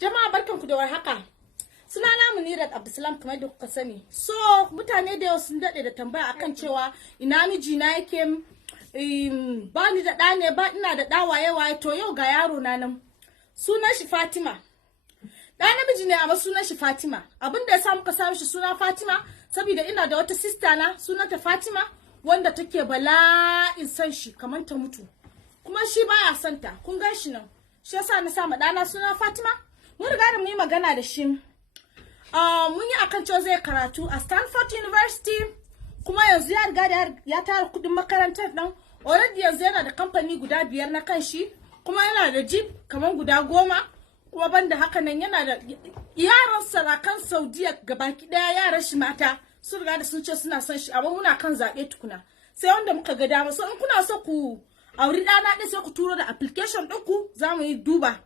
Jama'a barkanku da warhaka. Sunana Munirat Abdulsalam kamar da kuka sani. So mutane da yau sun dade da tambaya akan cewa ina mijina yake, ba ni da ɗa ne ba, ina da ɗa waye to yau ga yaro na nan. Sunan shi Fatima. Ɗa namiji ne amma sunan shi Fatima. Abin da ya sa muka samu shi suna Fatima saboda ina da wata sister na sunanta Fatima wanda take bala'in san shi kamar ta mutu. Kuma shi baya son ta. Kun gan shi nan. Shi yasa na sa ma ɗana suna Fatima. Mun riga da mu yi magana da shi. Mun yi akan cewa zai karatu a Stanford University, kuma yanzu ya riga da ya tara kudin makarantar dan. Already yanzu yana da kamfani guda 5 na kanshi, kuma yana da jeep kamar guda 10, kuma banda haka nan yana da yaran sarakan Saudiya gabaki daya, yaran shi mata sun riga da sun ce suna son shi, amma muna kan zabe tukuna. Sai wanda muka ga dama. So in kuna so ku auri ɗana ɗin sai ku turo da application ɗinku, za mu yi duba.